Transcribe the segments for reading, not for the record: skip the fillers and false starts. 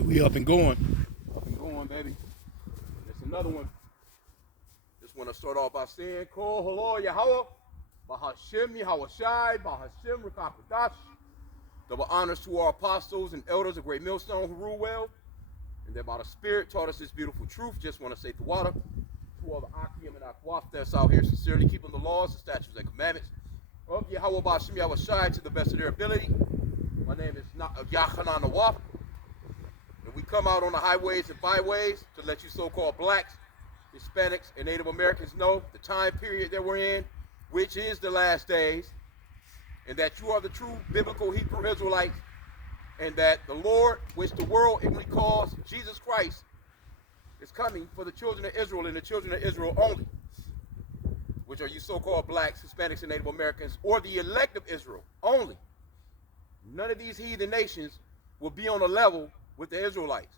baby. We up and going. Up and going, baby. That's another one. Just want to start off by saying, Kol Halo Yahweh, Bahashem Yahawashai, Bahashem Rakakodash. Double honors to our apostles and elders of Great Millstone who rule well, and that by the Spirit taught us this beautiful truth. Just want to say to water, to all the H.I.M and Akwaf that's out here sincerely keeping the laws, the statutes, and commandments of Yahweh Bahashem Yahawashai to the best of their ability. My name is Yachanan Nawaf, and we come out on the highways and byways to let you so-called blacks, Hispanics, and Native Americans know the time period that we're in, which is the last days, and that you are the true biblical Hebrew Israelites, and that the Lord, which the world ignorantly calls Jesus Christ, is coming for the children of Israel and the children of Israel only, which are you so-called blacks, Hispanics, and Native Americans, or the elect of Israel only. None of these heathen nations will be on a level with the Israelites.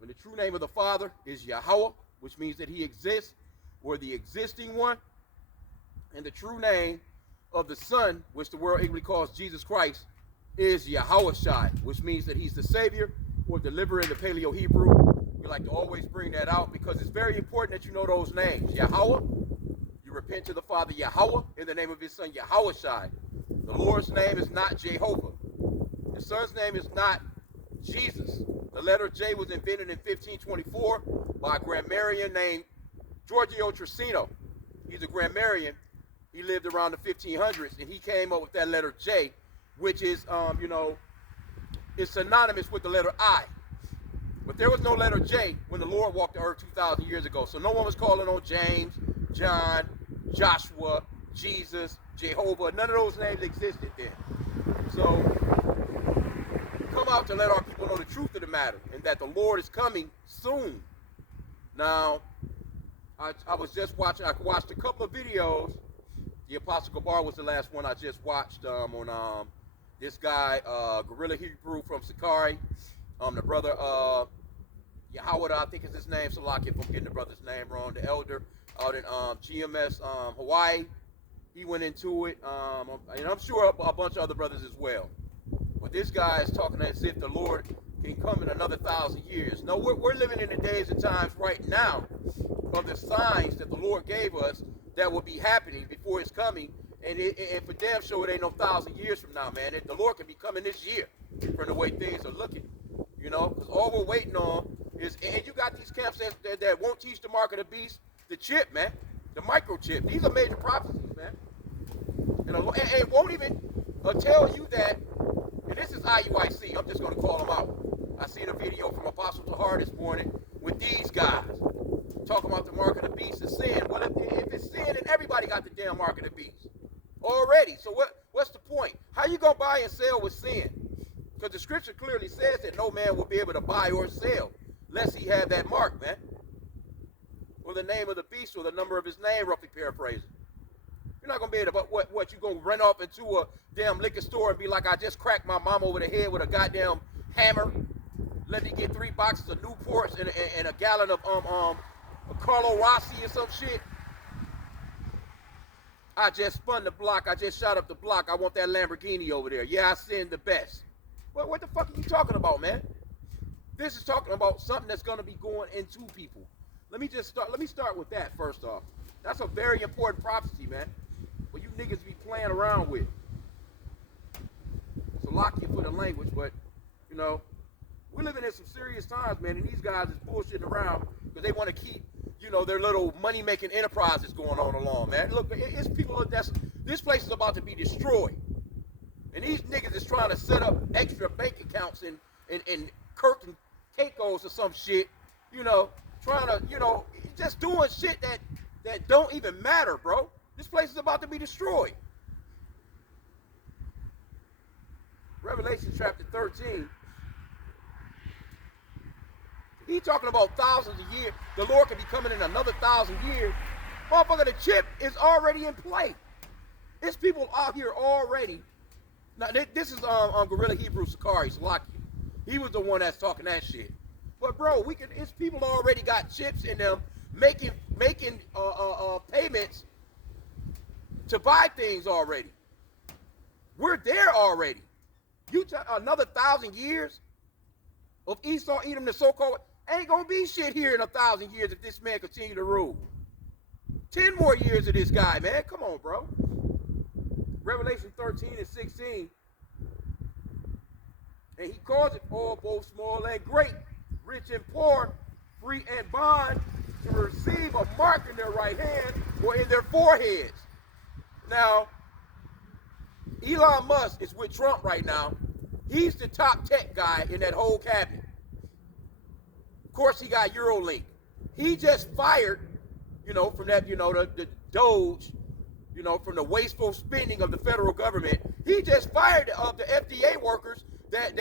And the true name of the Father is Yahweh, which means that he exists, or the existing one. And the true name of the Son, which the world ignorantly calls Jesus Christ, is Yahawashi, which means that he's the Savior or deliverer in the Paleo-Hebrew. We like to always bring that out because it's very important that you know those names. Yahweh, you repent to the Father Yahweh in the name of his Son Yahawashi. The Lord's name is not Jehovah. The Son's name is not Jesus. The letter J was invented in 1524 by a grammarian named Giorgio Trissino. He's a grammarian. He lived around the 1500s, and he came up with that letter J, which is, is synonymous with the letter I. But there was no letter J when the Lord walked the earth 2,000 years ago. So no one was calling on James, John, Joshua, Jesus, Jehovah. None of those names existed then. So come out to let our people know the truth of the matter, and that the Lord is coming soon. Now, I was just watching, I watched a couple of videos. The Apostle Gabar was the last one I just watched on this guy, Gorilla Hebrew from Sakari. The brother, Yahweh, I think is his name, Salaki, if I'm getting the brother's name wrong, the elder out in GMS, Hawaii. He went into it, and I'm sure a bunch of other brothers as well. But this guy is talking as if the Lord can come in another 1,000 years. No, we're living in the days and times right now of the signs that the Lord gave us that will be happening before his coming. And for damn sure it ain't no 1,000 years from now, man. The Lord can be coming this year from the way things are looking. Because all we're waiting on is, and you got these camps that won't teach the mark of the beast, the chip, man, the microchip. These are major prophecies, man. And it won't even tell you that, and this is IUIC, I'm just going to call them out. I seen a video from Apostle Tahar this morning with these guys talking about the mark of the beast is sin. Well, if it's sin, then everybody got the damn mark of the beast already. So what's the point? How you going to buy and sell with sin? Because the scripture clearly says that no man will be able to buy or sell unless he have that mark, man. Or the name of the beast or the number of his name, roughly paraphrasing. You're not going to be able to, what you going to run off into a damn liquor store and be like, I just cracked my mom over the head with a goddamn hammer. Let me get 3 boxes of Newports and a gallon of Carlo Rossi or some shit. I just spun the block. I just shot up the block. I want that Lamborghini over there. Yeah, I sinned the best. What the fuck are you talking about, man? This is talking about something that's going to be going into people. Let me start with that first off. That's a very important prophecy, man. What you niggas be playing around with. So lock you for the language, but, we're living in some serious times, man, and these guys is bullshitting around because they want to keep, their little money-making enterprises going on along, man. Look, it's people this place is about to be destroyed. And these niggas is trying to set up extra bank accounts in Kirk and Caicos or some shit, trying to, just doing shit that don't even matter, bro. This place is about to be destroyed. Revelation chapter 13. He talking about thousands of years. The Lord could be coming in another 1,000 years. Motherfucker, the chip is already in play. There's people out here already. Now, this is Gorilla Hebrew Sakari Salaki. He was the one that's talking that shit. But bro, it's people already got chips in them making payments to buy things already. We're there already. Another 1,000 years? of Esau, Edom, the so-called, ain't gonna be shit here in 1,000 years if this man continue to rule. 10 more years of this guy, man. Come on, bro. Revelation 13 and 16. And he calls it all, both small and great, rich and poor, free and bond, to receive a mark in their right hand or in their foreheads. Now, Elon Musk is with Trump right now. He's the top tech guy in that whole cabinet. Of course, he got Eurolink. He just fired, from that, the Doge, from the wasteful spending of the federal government. He just fired the FDA workers that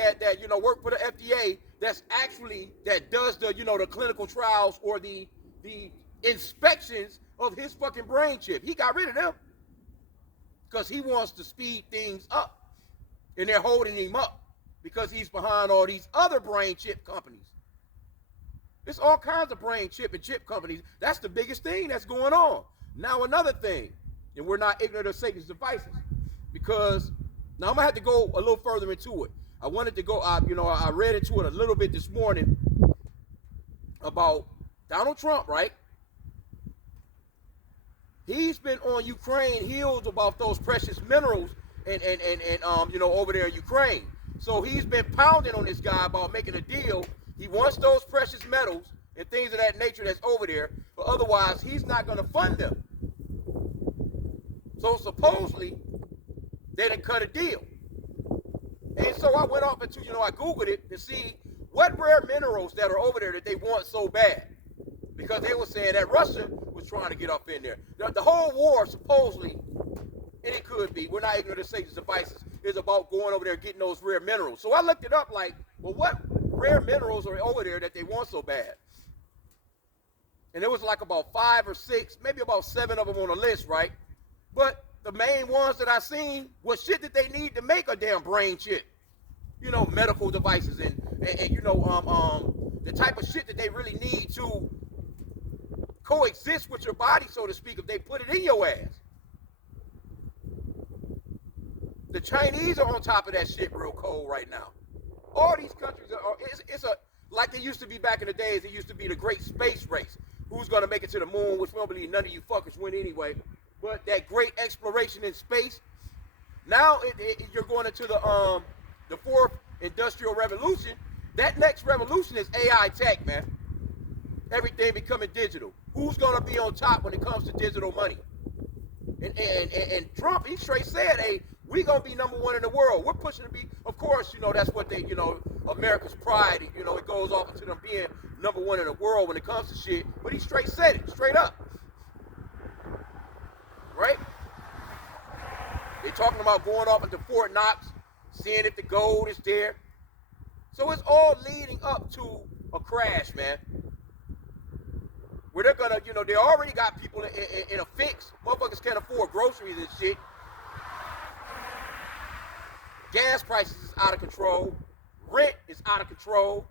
work for the FDA. That does the clinical trials or the inspections of his fucking brain chip. He got rid of them because he wants to speed things up, and they're holding him up because he's behind all these other brain chip companies. There's all kinds of brain chip and chip companies. That's the biggest thing that's going on. Now another thing, and we're not ignorant of Satan's devices, because now I'm gonna have to go a little further into it. I wanted to go, I read into it a little bit this morning about Donald Trump, right? He's been on Ukraine heels about those precious minerals and over there in Ukraine. So he's been pounding on this guy about making a deal. He wants those precious metals and things of that nature that's over there, but otherwise he's not going to fund them. So supposedly they done cut a deal. And so I went off into, I Googled it to see what rare minerals that are over there that they want so bad. Because they were saying that Russia was trying to get up in there. The whole war, supposedly, and it could be, we're not ignorant of Satan's devices, is about going over there and getting those rare minerals. So I looked it up like, well, what rare minerals are over there that they want so bad? And there was like about 5 or 6, maybe about 7 of them on the list, right? But the main ones that I seen was shit that they need to make a damn brain chip. Medical devices and the type of shit that they really need to coexist with your body, so to speak, if they put it in your ass. The Chinese are on top of that shit real cold right now. All these countries it's like they used to be back in the days. It used to be the great space race. Who's going to make it to the moon, which we don't believe none of you fuckers win anyway. But that great exploration in space, now you're going into the fourth industrial revolution. That next revolution is AI tech, man. Everything becoming digital. Who's going to be on top when it comes to digital money? And Trump, he straight said, hey, we going to be #1 in the world. We're pushing to be, of course, that's what they, America's pride, it goes off into them being #1 in the world when it comes to shit. But he straight said it, straight up. Right? They're talking about going off into Fort Knox, seeing if the gold is there. So it's all leading up to a crash, man. Where they're gonna, they already got people in a fix. Motherfuckers can't afford groceries and shit. Gas prices is out of control. Rent is out of control.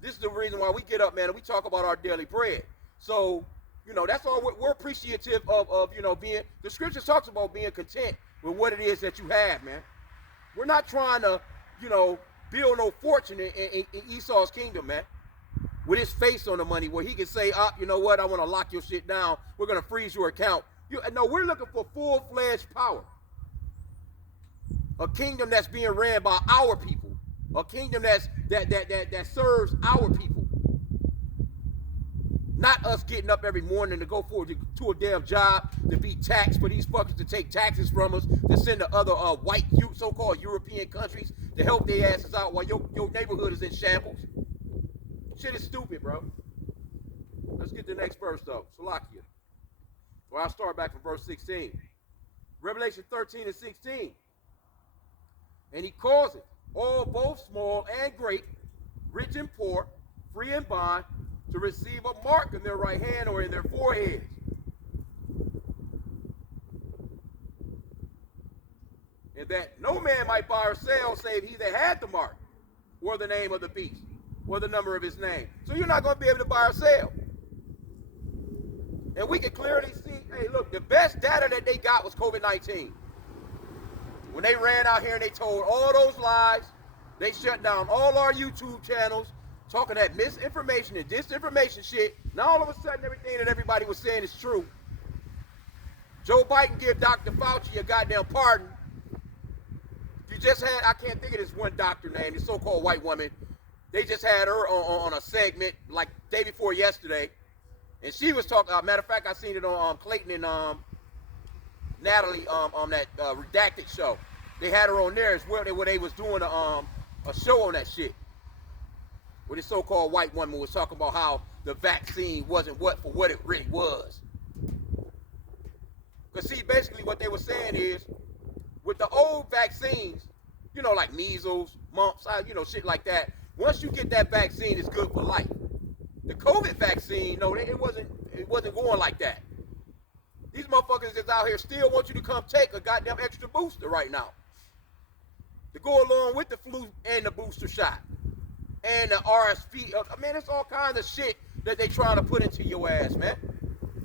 This is the reason why we get up, man, and we talk about our daily bread. So, that's all we're appreciative of being, the scripture talks about being content with what it is that you have, man. We're not trying to, build no fortune in Esau's kingdom, man. With his face on the money, where he can say, you know what, I want to lock your shit down. We're going to freeze your account. No, we're looking for full-fledged power. A kingdom that's being ran by our people. A kingdom that serves our people. Not us getting up every morning to go forward to a damn job, to be taxed, for these fuckers to take taxes from us, to send to other white, so-called European countries to help their asses out while your neighborhood is in shambles. Shit is stupid, bro. Let's get the next verse, though. Salakia. Well, I'll start back from verse 16. Revelation 13 and 16. And he calls it all, both small and great, rich and poor, free and bond, to receive a mark in their right hand or in their foreheads. And that no man might buy or sell save he that had the mark, or the name of the beast, or the number of his name. So you're not going to be able to buy or sell. And we can clearly see, hey, look, the best data that they got was COVID-19. When they ran out here and they told all those lies, They shut down all our YouTube channels, talking that misinformation and disinformation shit. Now all of a sudden everything that everybody was saying is true. Joe Biden give Dr. Fauci a goddamn pardon. You just had, I can't think of this one doctor name, this so-called white woman. They just had her on a segment like day before yesterday. And she was talking, matter of fact, I seen it on Clayton and Natalie on that Redacted show. They had her on there as well, where they was doing a show on that shit. Where this so-called white woman was talking about how the vaccine wasn't for what it really was. Because see, basically what they were saying is, with the old vaccines, you know, like measles, mumps, you know, shit like that, once you get that vaccine, it's good for life. The COVID vaccine, no, it wasn't going like that. These motherfuckers that's out here still want you to come take a goddamn extra booster right now. To go along with the flu and the booster shot. And the RSV. Man, it's all kinds of shit that they trying to put into your ass, man.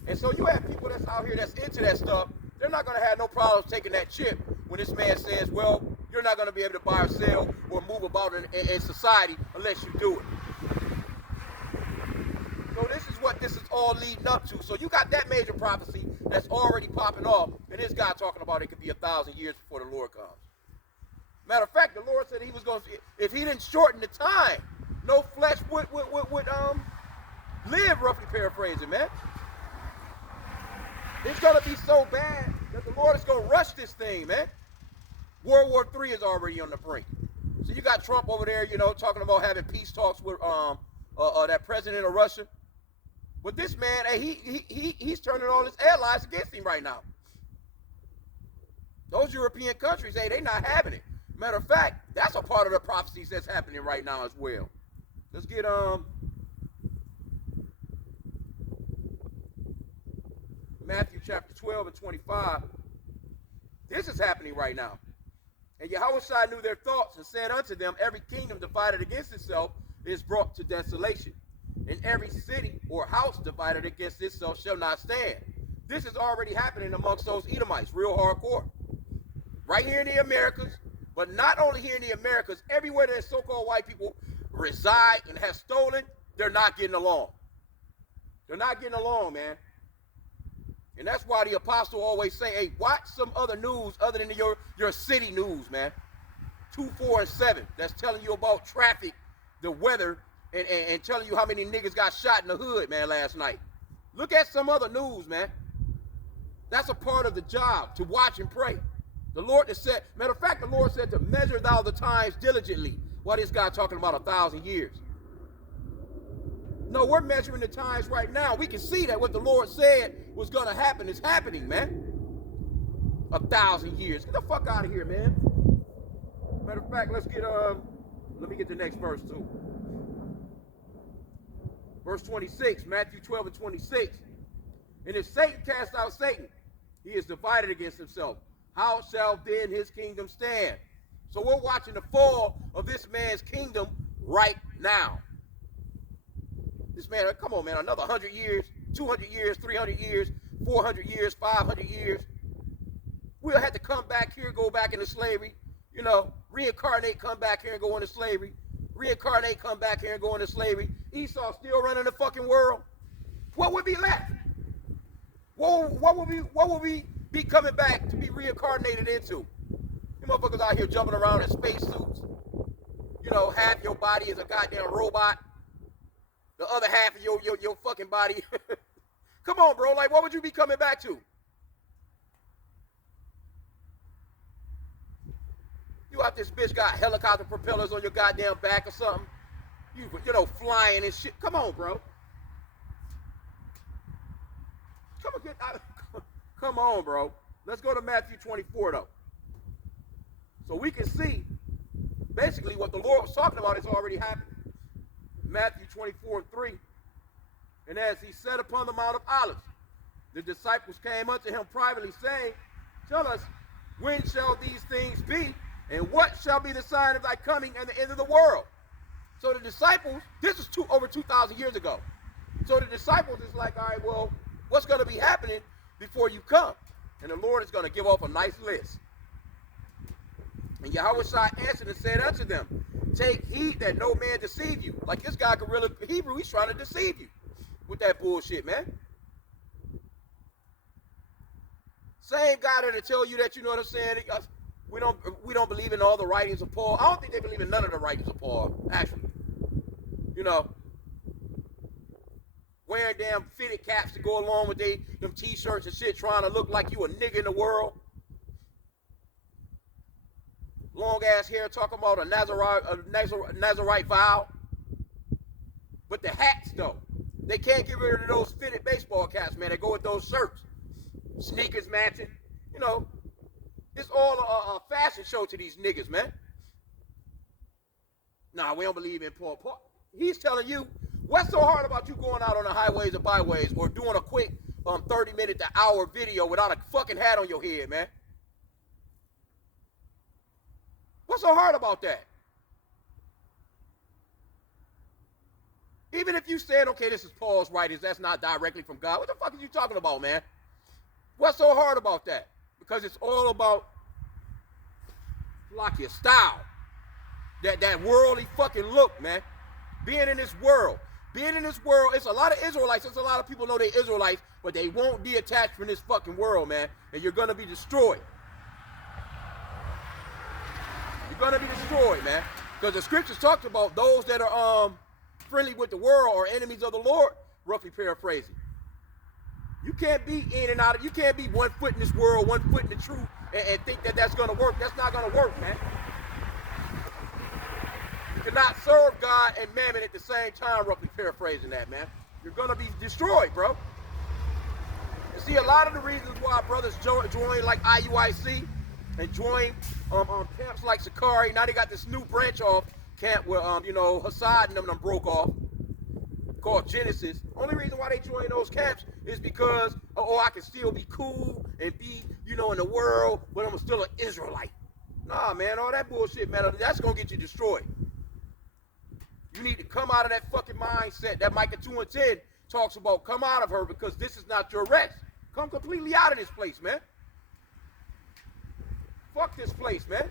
And so you have people that's out here that's into that stuff. They're not going to have no problems taking that chip when this man says, well, you're not going to be able to buy or sell or move about in society unless you do it. So this is what this is all leading up to. So you got that major prophecy that's already popping off, and this guy talking about it could be 1,000 years before the Lord comes. Matter of fact, the Lord said he was going to, if he didn't shorten the time, no flesh would live, roughly paraphrasing, man. It's going to be so bad that the Lord is going to rush this thing, man. World War III is already on the brink. So you got Trump over there, you know, talking about having peace talks with that president of Russia. But this man, he's turning all his allies against him right now. Those European countries, hey, they not having it. Matter of fact, that's a part of the prophecies that's happening right now as well. Let's get Matthew chapter 12 and 25. This is happening right now. And Yahushua knew their thoughts and said unto them, every kingdom divided against itself is brought to desolation. And every city or house divided against itself shall not stand. This is already happening amongst those Edomites, real hardcore. Right here in the Americas, but not only here in the Americas, everywhere that so-called white people reside and have stolen, they're not getting along. They're not getting along, man. And that's why the apostle always say, hey, watch some other news other than your city news, man. 2, 4, and 7. That's telling you about traffic, the weather, and telling you how many niggas got shot in the hood, man, last night. Look at some other news, man. That's a part of the job, to watch and pray. The Lord has said, matter of fact, the Lord said to measure thou the times diligently. What is God talking about 1,000 years? No, we're measuring the times right now. We can see that what the Lord said was going to happen is happening, man. 1,000 years. Get the fuck out of here, man. Matter of fact, let me get the next verse too. Verse 26, Matthew 12 and 26. And if Satan cast out Satan, he is divided against himself. How shall then his kingdom stand? So we're watching the fall of this man's kingdom right now. This man, come on, man, another 100 years, 200 years, 300 years, 400 years, 500 years. We'll have to come back here, go back into slavery, you know, reincarnate, come back here and go into slavery. Reincarnate, come back here and go into slavery. Esau still running the fucking world. What would be left? What would we be coming back to be reincarnated into? You motherfuckers out here jumping around in spacesuits. You know, half your body is a goddamn robot. The other half of your fucking body. Come on, bro. Like, what would you be coming back to? You out this bitch got helicopter propellers on your goddamn back or something. You know, flying and shit. Come on, bro. Come on, bro. Let's go to Matthew 24, though. So we can see, basically, what the Lord was talking about is already happening. Matthew 24 and 3. And as he sat upon the Mount of Olives, the disciples came unto him privately, saying, tell us, when shall these things be? And what shall be the sign of thy coming and the end of the world? So the disciples, this is over 2,000 years ago. So the disciples is like, all right, well, what's going to be happening before you come? And the Lord is going to give off a nice list. And Yahushua answered and said unto them, Take heed that no man deceive you. Like this guy Gorilla Hebrew, he's trying to deceive you with that bullshit, man. Same guy that'll tell you that, you know what I'm saying, we don't believe in all the writings of Paul. I don't think they believe in none of the writings of Paul, actually. You know, wearing damn fitted caps to go along with them t-shirts and shit, trying to look like you a nigga in the world. Long ass hair, talking about a Nazarite vow. But the hats though, they can't get rid of those fitted baseball caps, man. They go with those shirts, sneakers matching. You know, it's all a fashion show to these niggas, man. Nah, we don't believe in Paul. He's telling you, what's so hard about you going out on the highways or byways or doing a quick 30-minute to hour video without a fucking hat on your head, man? What's so hard about that? Even if you said, okay, this is Paul's writings, that's not directly from God. What the fuck are you talking about, man? What's so hard about that? Because it's all about like your style. That worldly fucking look, man. Being in this world. It's a lot of Israelites. It's a lot of people know they're Israelites, but they won't be attached from this fucking world, man. And you're going to be destroyed. You're going to be destroyed, man. Because the scriptures talked about those that are friendly with the world or enemies of the Lord, roughly paraphrasing. You can't be in and out. You can't be 1 foot in this world, 1 foot in the truth, and think that that's going to work. That's not going to work, man. You cannot serve God and mammon at the same time, roughly paraphrasing that, man. You're going to be destroyed, bro. You see, a lot of the reasons why brothers join like IUIC and join camps like Sakari, now they got this new branch off camp where, Hassad and them broke off, called Genesis. Only reason why they join those camps is because, I can still be cool and be, in the world, but I'm still an Israelite. Nah, man, all that bullshit, man, that's going to get you destroyed. You need to come out of that fucking mindset that Micah 2 and 10 talks about. Come out of her because this is not your rest. Come completely out of this place, man. Fuck this place, man.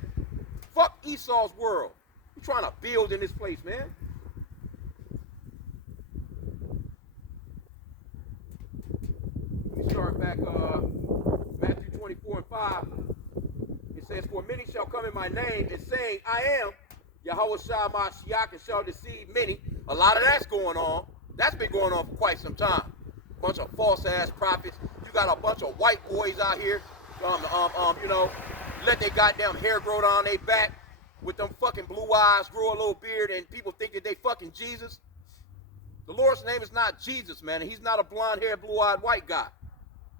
Fuck Esau's world. You're trying to build in this place, man. Let me start back, Matthew 24 and 5. It says, for many shall come in my name and saying, I am Yahweh Shah Mashiach, and shall deceive many. A lot of that's going on. That's been going on for quite some time. Bunch of false-ass prophets. You got a bunch of white boys out here, let their goddamn hair grow down their back with them fucking blue eyes, grow a little beard, and people think that they fucking Jesus. The Lord's name is not Jesus, man, and he's not a blonde-haired, blue-eyed white guy.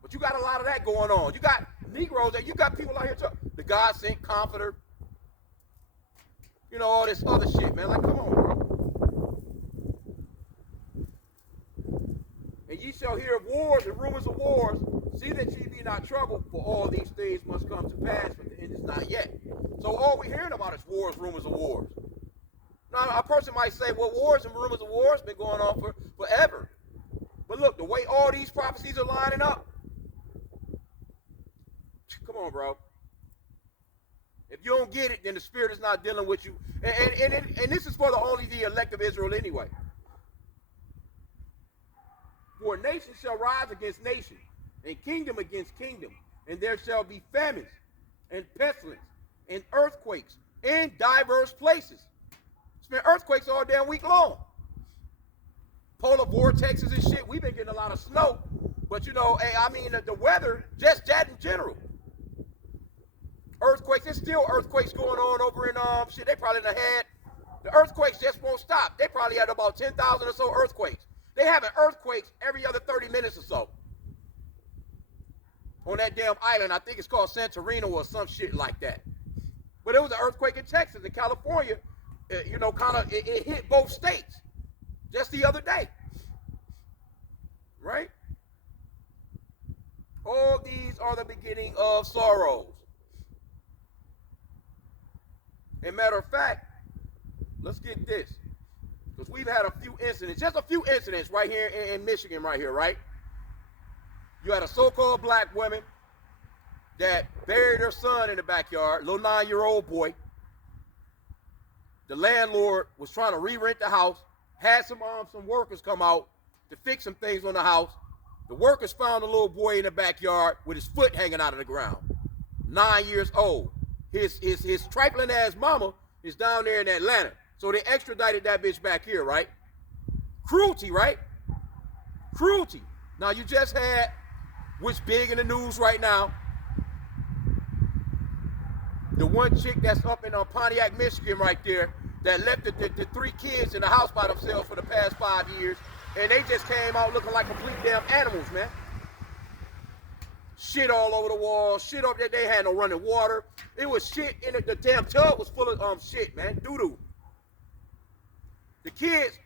But you got a lot of that going on. You got Negroes, you got people out here talking. The God-sent comforter. All this other shit, man. Like, come on, bro. And ye shall hear of wars and rumors of wars. See that ye be not troubled, for all these things must come to pass, but the end is not yet. So all we're hearing about is wars, rumors of wars. Now, a person might say, well, wars and rumors of wars been going on for forever. But look, the way all these prophecies are lining up. Come on, bro. If you don't get it, then the Spirit is not dealing with you. And this is for the elect of Israel anyway. For nation shall rise against nation, and kingdom against kingdom, and there shall be famines, and pestilence, and earthquakes, in diverse places. It's been earthquakes all damn week long. Polar vortexes and shit. We've been getting a lot of snow. But the weather, just that in general. Earthquakes, there's still earthquakes going on over in shit. They probably done had, the earthquakes just won't stop. They probably had about 10,000 or so earthquakes. They having earthquakes every other 30 minutes or so. On that damn island, I think it's called Santorino or some shit like that. But it was an earthquake in Texas and California. It hit both states just the other day. Right? All these are the beginning of sorrows. And matter of fact, let's get this. Because we've had a few incidents, just a few incidents right here in Michigan right here, right? You had a so-called black woman that buried her son in the backyard, little 9-year-old boy. the landlord was trying to re-rent the house, had some workers come out to fix some things on the house. The workers found a little boy in the backyard with his foot hanging out of the ground, 9 years old. His trifling ass mama is down there in Atlanta. So they extradited that bitch back here, right? Cruelty, right? Cruelty. Now you just had, what's big in the news right now, the one chick that's up in Pontiac, Michigan right there, that left the 3 kids in the house by themselves for the past 5 years, and they just came out looking like complete damn animals, man. Shit all over the wall, shit up there, they had no running water. It was shit in the damn tub was full of shit, man, doo-doo. The kids,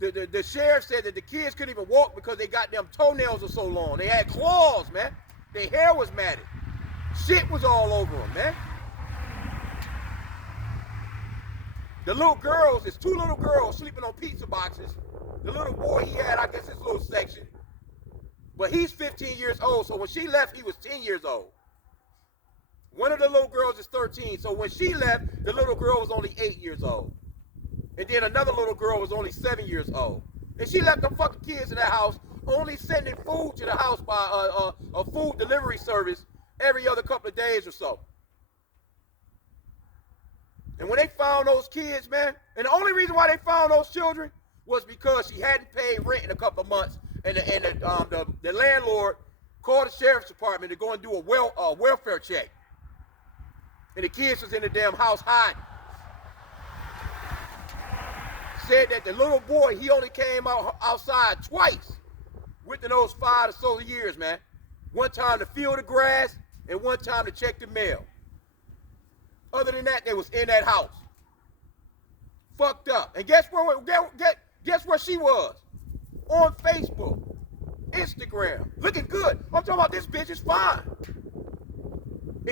the sheriff said that the kids couldn't even walk because they got them toenails are so long. They had claws, man. Their hair was matted. Shit was all over them, man. The little girls, there's 2 little girls sleeping on pizza boxes. The little boy, he had, I guess, his little section. But he's 15 years old, so when she left, he was 10 years old. One of the little girls is 13, so when she left, the little girl was only 8 years old. And then another little girl was only 7 years old. And she left them fucking kids in that house, only sending food to the house by a food delivery service every other couple of days or so. And when they found those kids, man, and the only reason why they found those children was because she hadn't paid rent in a couple of months, and the landlord called the sheriff's department to go and do a welfare check. And the kids was in the damn house hiding. Said that the little boy, he only came outside twice within those 5 or so years, man. One time to feel the grass, and one time to check the mail. Other than that, they was in that house. Fucked up. And guess where she was? On Facebook, Instagram, looking good. I'm talking about this bitch is fine.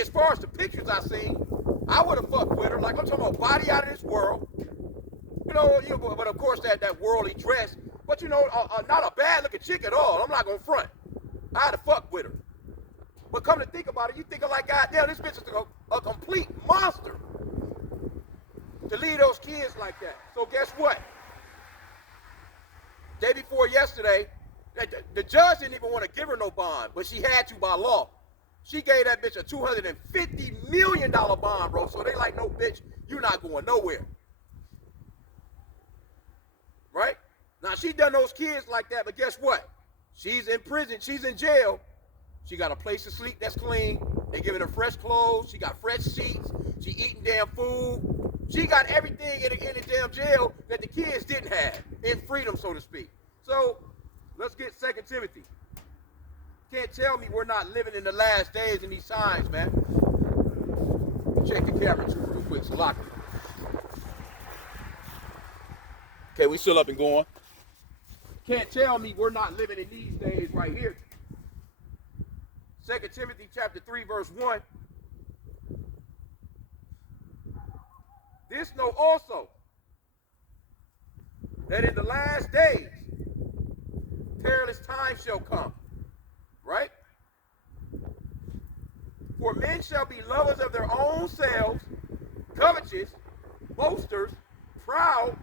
As far as the pictures I seen, I would have fucked with her. Like, I'm talking about body out of this world. You know, but of course that worldly dress. But you know, not a bad looking chick at all. I'm not gonna front. I'd have fucked with her. But come to think about it, you thinking like, goddamn, this bitch is a complete monster to leave those kids like that. So guess what? Day before yesterday, the judge didn't even want to give her no bond, but she had to by law. She gave that bitch a $250 million bond, bro. So they like, no, bitch, you're not going nowhere. Right? Now, she done those kids like that, but guess what? She's in prison. She's in jail. She got a place to sleep that's clean. They giving her fresh clothes. She got fresh sheets. She eating damn food. She got everything in the damn jail that the kids didn't have, in freedom, so to speak. So let's get 2 Timothy. Can't tell me we're not living in the last days in these times, man. Check the camera too real quick. So lock it. Okay, we still up and going. Can't tell me we're not living in these days right here. 2 Timothy chapter 3, verse 1. This know also, that in the last days, perilous times shall come. Right? For men shall be lovers of their own selves, covetous, boasters, proud,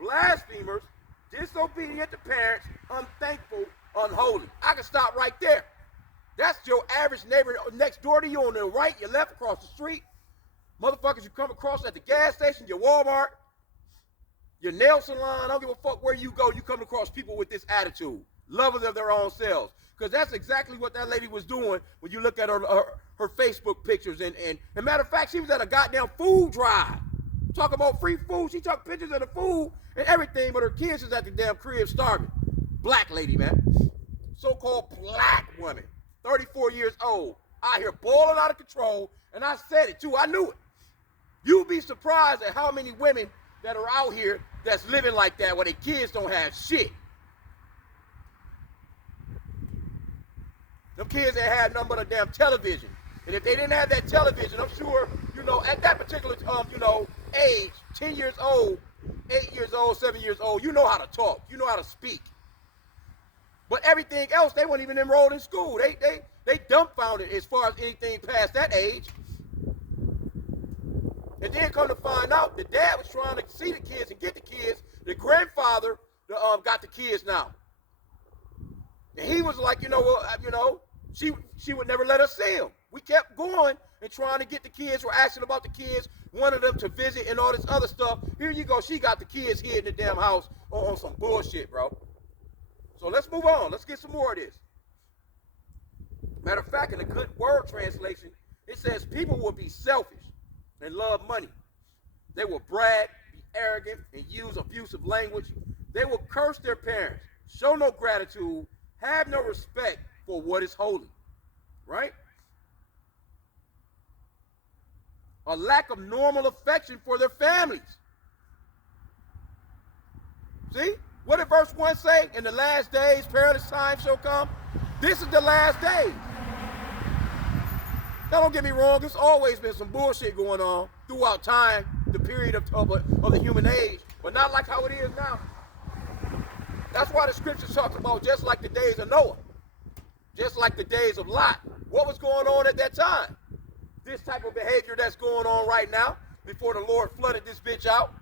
blasphemers, disobedient to parents, unthankful, unholy. I can stop right there. That's your average neighbor next door to you on the right, your left, across the street. Motherfuckers you come across at the gas station, your Walmart, your nail salon. I don't give a fuck where you go. You come across people with this attitude. Lovers of their own selves. Because that's exactly what that lady was doing when you look at her Facebook pictures. And matter of fact, she was at a goddamn food drive. Talking about free food. She took pictures of the food and everything, but her kids is at the damn crib starving. Black lady, man. So-called black woman. 34 years old. Out here boiling out of control. And I said it too. I knew it. You'd be surprised at how many women that are out here that's living like that where their kids don't have shit. Them kids ain't had nothing but a damn television. And if they didn't have that television, I'm sure, you know, at that particular, age, 10 years old, 8 years old, 7 years old, you know how to talk. You know how to speak. But everything else, they weren't even enrolled in school. They dumbfounded as far as anything past that age. And then come to find out the dad was trying to see the kids and get the kids. The grandfather got the kids now. And he was like, she would never let us see them. We kept going and trying to get the kids. We're asking about the kids, wanted them to visit and all this other stuff. Here you go. She got the kids here in the damn house on some bullshit, bro. So let's move on. Let's get some more of this. Matter of fact, in the Good Word translation, it says people will be selfish and love money. They will brag, be arrogant, and use abusive language. They will curse their parents, show no gratitude, have no respect for what is holy. Right? A lack of normal affection for their families. See? What did verse 1 say? In the last days, perilous times shall come. This is the last days. Now, don't get me wrong. There's always been some bullshit going on throughout time, the period of the human age, but not like how it is now. That's why the scripture talks about just like the days of Noah, just like the days of Lot. What was going on at that time? This type of behavior that's going on right now before the Lord flooded this bitch out.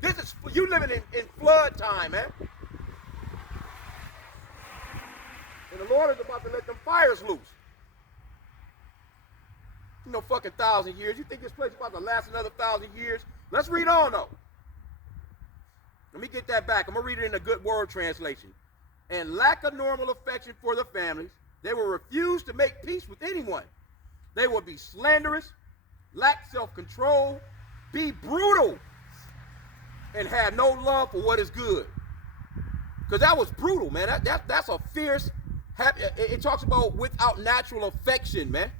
This is, you living in flood time, man. And the Lord is about to let them fires loose. Fucking 1,000 years. You think this place is about to last another 1,000 years? Let's read on, though. Let me get that back. I'm going to read it in the Good Word translation. And lack of normal affection for their families, they will refuse to make peace with anyone. They will be slanderous, lack self-control, be brutal, and have no love for what is good. Because that was brutal, man. That's a fierce, it talks about without natural affection, man.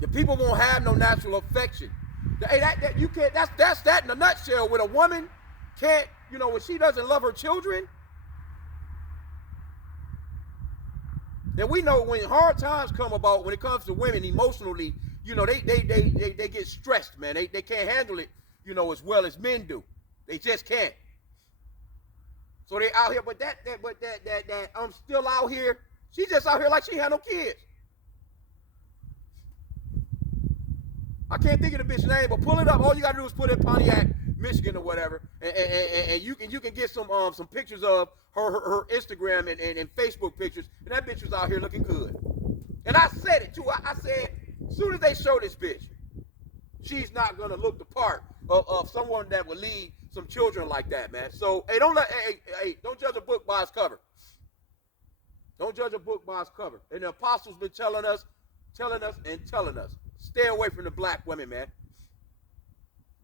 The people won't have no natural affection. Hey, you can't. That's that in a nutshell. When a woman can't, when she doesn't love her children, and we know when hard times come about, when it comes to women emotionally, they get stressed, man. They can't handle it, as well as men do. They just can't. So they out here, but that I'm still out here. She's just out here like she had no kids. I can't think of the bitch name, but pull it up. All you gotta do is put in Pontiac, Michigan, or whatever, and you can get some pictures of her Instagram and Facebook pictures, and that bitch was out here looking good. And I said it too. I said, as soon as they show this bitch, she's not gonna look the part of someone that would lead some children like that, man. So hey, don't judge a book by its cover. Don't judge a book by its cover. And the apostles been telling us. Stay away from the black women, man.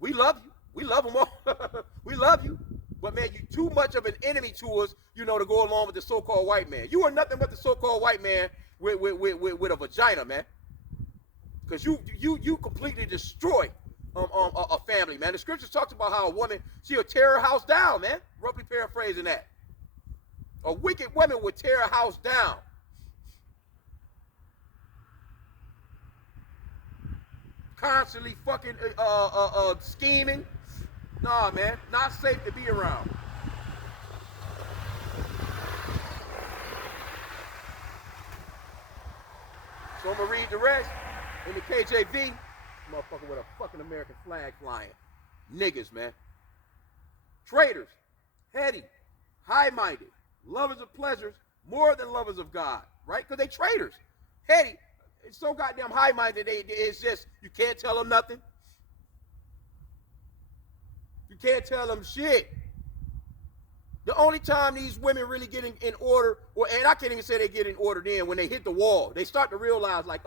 We love you. We love them all. We love you. But, man, you're too much of an enemy to us, to go along with the so-called white man. You are nothing but the so-called white man with a vagina, man. Because you completely destroy a family, man. The scriptures talks about how a woman, she'll tear her house down, man. Roughly paraphrasing that. A wicked woman would tear a house down. Constantly fucking scheming. Nah, man, not safe to be around. So I'm gonna read the rest in the KJV. Motherfucker with a fucking American flag flying. Niggas, man. Traitors, heady, high-minded, lovers of pleasures more than lovers of God, right? Because they traitors, heady. It's so goddamn high-minded, it's just, you can't tell them nothing. You can't tell them shit. The only time these women really get in order, and I can't even say they get in order then, when they hit the wall. They start to realize, like,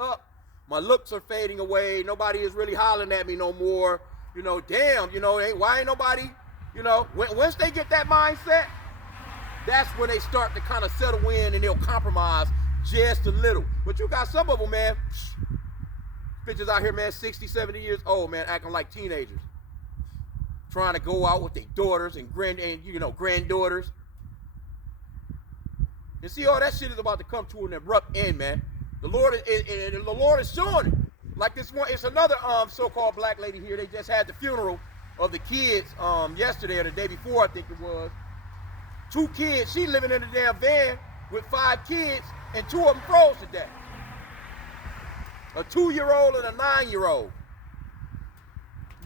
my looks are fading away. Nobody is really hollering at me no more. Damn, why ain't nobody, once they get that mindset, that's when they start to kind of settle in and they'll compromise just a little. But you got some of them, man, bitches out here, man, 60, 70 years old, man, acting like teenagers. Trying to go out with their daughters and granddaughters. You see, all that shit is about to come to an abrupt end, man. The Lord is showing it. Like this one, it's another so-called black lady here. They just had the funeral of the kids yesterday or the day before, I think it was. 2 kids. She living in a damn van with 5 kids, and 2 of them froze to death. A 2-year-old and a 9-year-old.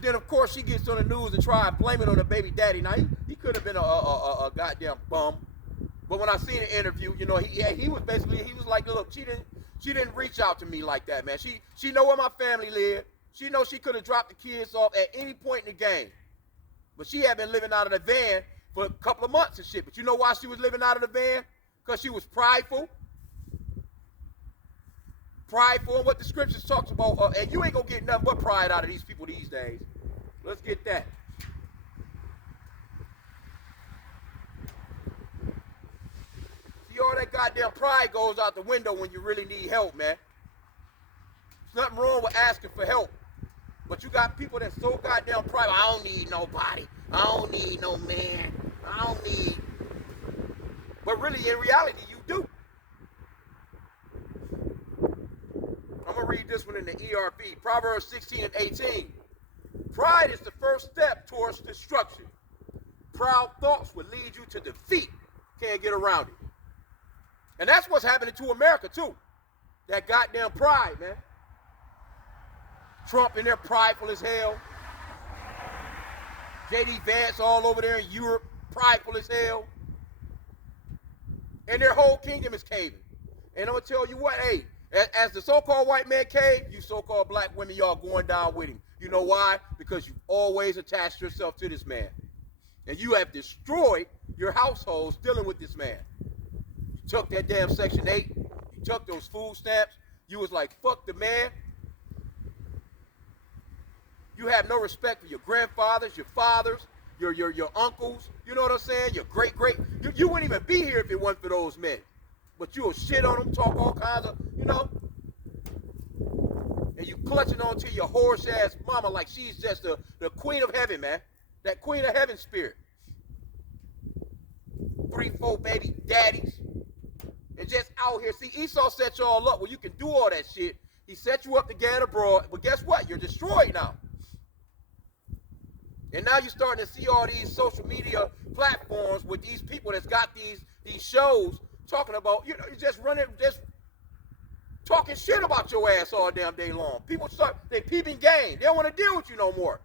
Then, of course, she gets on the news and try and blame it on the baby daddy. Now, he could have been a goddamn bum. But when I seen an interview, you know, he was basically, he was like, look, she didn't reach out to me like that, man. She know where my family lived. She knows she could have dropped the kids off at any point in the game. But she had been living out of the van for a couple of months and shit. But you know why she was living out of the van? Because she was prideful. Prideful, and what the scriptures talks about. And you ain't gonna get nothing but pride out of these people these days. Let's get that. See, all that goddamn pride goes out the window when you really need help, man. There's nothing wrong with asking for help. But you got people that's so goddamn private. I don't need nobody. I don't need no man. I don't need. But really, in reality, you do. I'm going to read this one in the ERV. Proverbs 16 and 18. Pride is the first step towards destruction. Proud thoughts will lead you to defeat. Can't get around it. And that's what's happening to America, too. That goddamn pride, man. Trump in there prideful as hell. J.D. Vance all over there in Europe, prideful as hell. And their whole kingdom is caving. And I'm going to tell you what, hey, as the so-called white man caved, you so-called black women, y'all going down with him. You know why? Because you've always attached yourself to this man. And you have destroyed your households dealing with this man. You took that damn Section 8. You took those food stamps. You was like, fuck the man. You have no respect for your grandfathers, your fathers, your uncles. You know what I'm saying? Your great. You wouldn't even be here if it wasn't for those men. But you'll shit on them, talk all kinds of, you know. And you clutching on to your horse ass mama like she's just the queen of heaven, man. That queen of heaven spirit. 3, 4 baby daddies. And just out here. See, Esau set y'all up where you can do all that shit. He set you up to get abroad. But guess what? You're destroyed now. And now you're starting to see all these social media platforms with these people that's got these shows talking about, you know, you just talking shit about your ass all damn day long. People they peeping game. They don't want to deal with you no more.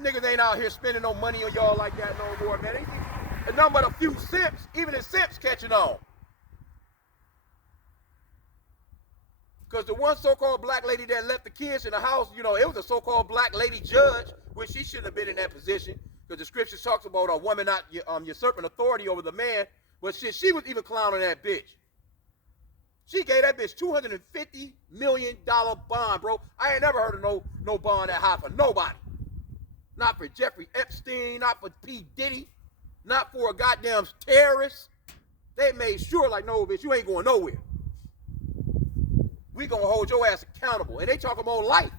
Niggas ain't out here spending no money on y'all like that no more, man. And nothing but a few simps, even the simps catching on. Because the one so-called black lady that left the kids in the house, you know, it was a so-called black lady judge, which she shouldn't have been in that position. Because the scripture talks about a woman not usurping authority over the man. But shit, she was even clowning that bitch. She gave that bitch $250 million bond, bro. I ain't never heard of no bond that high for nobody. Not for Jeffrey Epstein, not for P. Diddy, not for a goddamn terrorist. They made sure, like, no, bitch, you ain't going nowhere. We gonna hold your ass accountable. And they talking about life.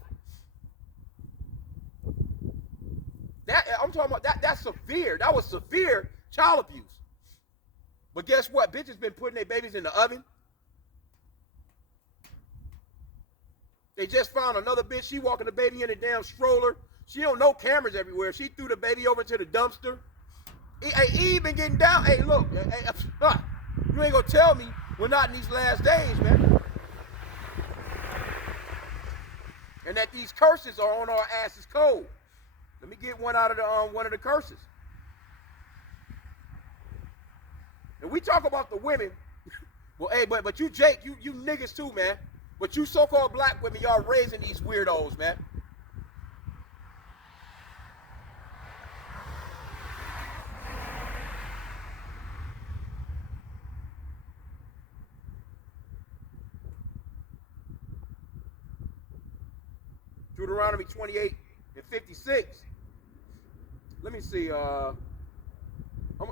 I'm talking about that's severe. That was severe child abuse. But guess what? Bitches been putting their babies in the oven. They just found another bitch. She walking the baby in a damn stroller. She don't know cameras everywhere. She threw the baby over to the dumpster. Hey, Eve been getting down. Hey, look. You ain't gonna tell me we're not in these last days, man. And that these curses are on our asses cold. Let me get one out of the one of the curses. And we talk about the women. Well, hey, but you Jake, you niggas too, man. But you so-called black women, y'all raising these weirdos, man. Deuteronomy 28 and 56. Let me see. I'm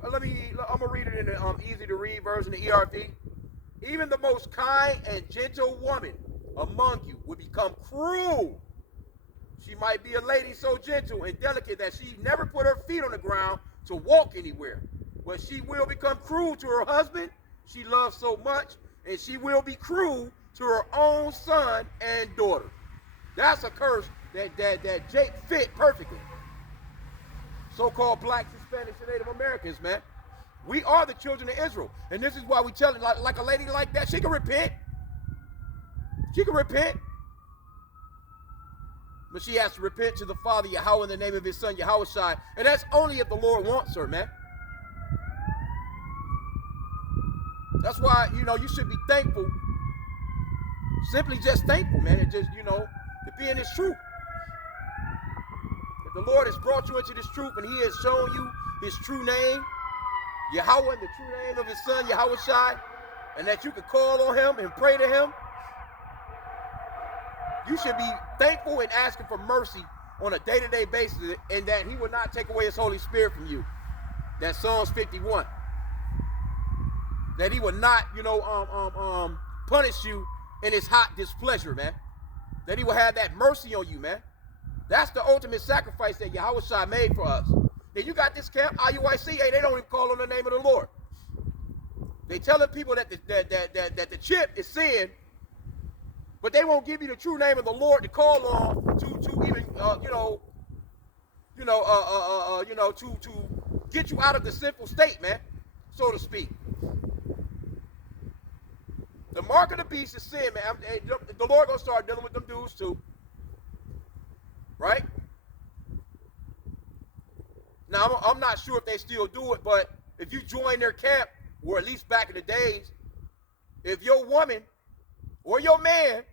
gonna read it in the easy to read version of ERV. Even the most kind and gentle woman among you will become cruel. She might be a lady so gentle and delicate that she never put her feet on the ground to walk anywhere. But she will become cruel to her husband she loves so much, and she will be cruel to her own son and daughter. That's a curse that Jake fit perfectly. So-called blacks, Hispanics, and Native Americans, man. We are the children of Israel. And this is why we tell it, like a lady like that, she can repent. She can repent. But she has to repent to the Father Yahweh in the name of his son Yahweh Shai. And that's only if the Lord wants her, man. That's why, you should be thankful. Simply just thankful, man. And just, to be in his truth. If the Lord has brought you into this truth and he has shown you his true name, Yahweh, the true name of his son Yahweh Shai, and that you can call on him and pray to him, you should be thankful and asking for mercy on a day-to-day basis, and that he will not take away his Holy Spirit from you. That's Psalms 51. That he will not, punish you in his hot displeasure, man. That he will have that mercy on you, man. That's the ultimate sacrifice that Yahweh Shai made for us. Then you got this camp, IUIC, hey, they don't even call on the name of the Lord. They telling people that the chip is sin, but they won't give you the true name of the Lord to call on to even to get you out of the sinful state, man, so to speak. The mark of the beast is sin, man. The Lord gonna start dealing with them dudes too, right? Now I'm not sure if they still do it, but if you join their camp, or at least back in the days, if your woman or your man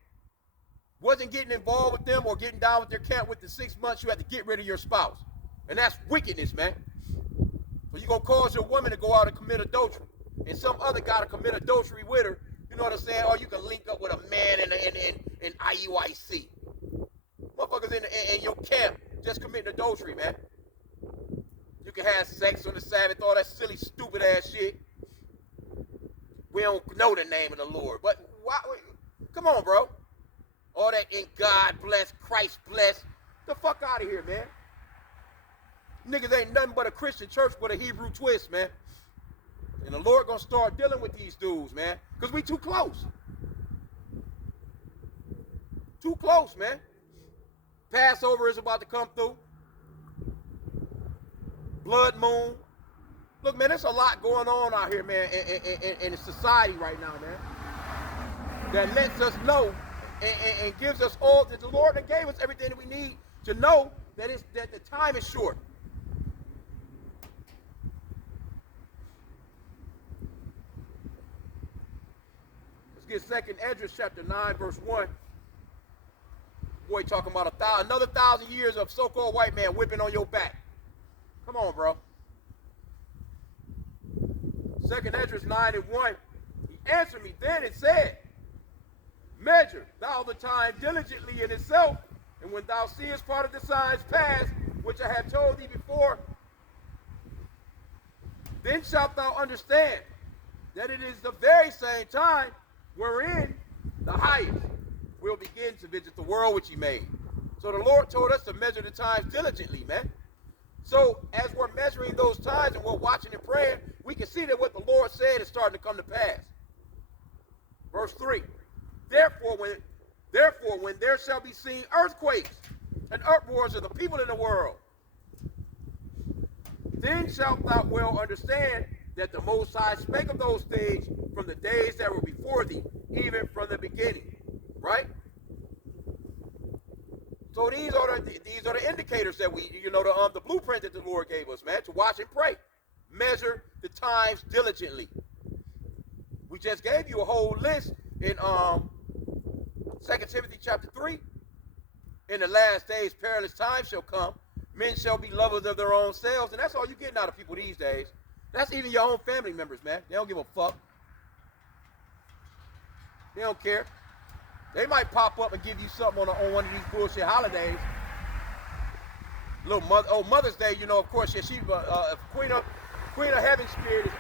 wasn't getting involved with them or getting down with their camp within 6 months, you had to get rid of your spouse. And that's wickedness, man. So you're going to cause your woman to go out and commit adultery. And some other guy to commit adultery with her, you know what I'm saying? Or you can link up with a man in IUIC. Motherfuckers in your camp just committing adultery, man. You can have sex on the Sabbath, all that silly, stupid ass shit. We don't know the name of the Lord. But why? Come on, bro. All that in God bless, Christ bless. The fuck out of here, man. Niggas ain't nothing but a Christian church with a Hebrew twist, man. And the Lord gonna start dealing with these dudes, man. Because we too close. Too close, man. Passover is about to come through. Blood moon. Look, man, there's a lot going on out here, man, in society right now, man. That lets us know and gives us all that the Lord that gave us everything that we need to know that the time is short. Let's get 2nd Esdras chapter 9, verse 1. Boy, talking about another 1,000 years of so-called white man whipping on your back. Come on, bro. 2nd Esdras 9 and 1. He answered me then and said, measure thou the time diligently in itself, and when thou seest part of the signs pass, which I have told thee before, then shalt thou understand that it is the very same time wherein the highest will begin to visit the world which he made. So the Lord told us to measure the times diligently, man. So as we're measuring those times and we're watching and praying, we can see that what the Lord said is starting to come to pass. Verse 3. Therefore, when there shall be seen earthquakes and uproars of the people in the world, then shalt thou well understand that the Most High spake of those things from the days that were before thee, even from the beginning. Right? So these are the indicators that we, the blueprint that the Lord gave us, man, to watch and pray. Measure the times diligently. We just gave you a whole list in 2 Timothy chapter 3. In the last days, perilous times shall come. Men shall be lovers of their own selves. And that's all you're getting out of people these days. That's even your own family members, man. They don't give a fuck. They don't care. They might pop up and give you something on one of these bullshit holidays. Mother's Day, of course, she Queen of Heaven spirit is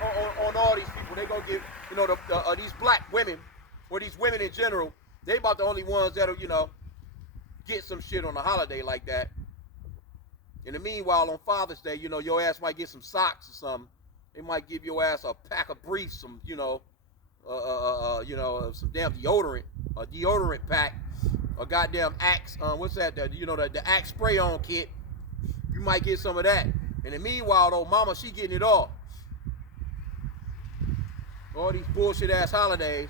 on all these people. They gonna give, these black women, or these women in general, they about the only ones that'll, get some shit on a holiday like that. In the meanwhile, on Father's Day, your ass might get some socks or something. They might give your ass a pack of briefs, some, some damn deodorant, a deodorant pack, a goddamn Axe, what's that? The Axe spray-on kit. You might get some of that. And in the meanwhile, though, mama, she getting it all. All these bullshit ass holidays.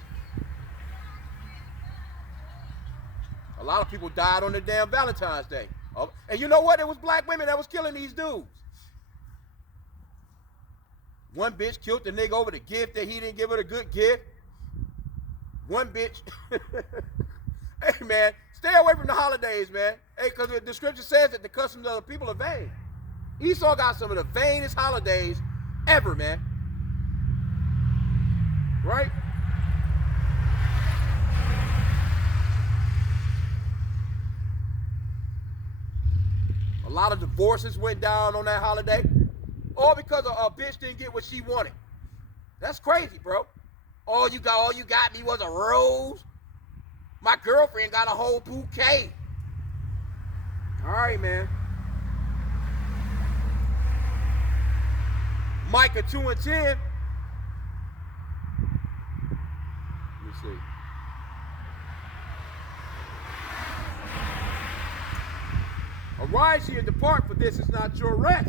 A A lot of people died on the damn Valentine's Day. And you know what? It was black women that was killing these dudes. One bitch killed the nigga over the gift that he didn't give her a good gift. One bitch. Hey, man, stay away from the holidays, man. Hey, because the scripture says that the customs of the people are vain. Esau got some of the vainest holidays ever, man. Right? A lot of divorces went down on that holiday. All because a bitch didn't get what she wanted. That's crazy, bro. All you got me was a rose. My girlfriend got a whole bouquet. All right, man. Micah 2:10. Let me see. Arise ye and depart, for this is not your rest,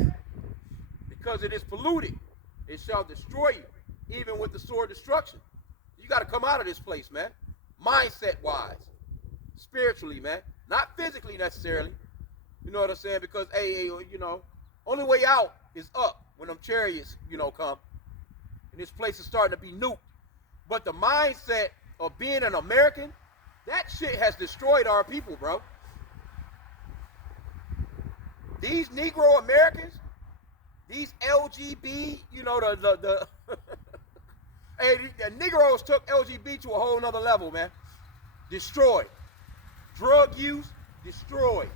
because it is polluted. It shall destroy you, even with the sword of destruction. You got to come out of this place, man. Mindset-wise, spiritually, man. Not physically necessarily. You know what I'm saying? Because, hey, you know, only way out is up when them chariots, you know, come. And this place is starting to be nuked. But the mindset of being an American, that shit has destroyed our people, bro. These Negro Americans, these LGB, you know, the hey, the Negroes took LGB to a whole nother level, man. Destroyed. Drug use, destroyed.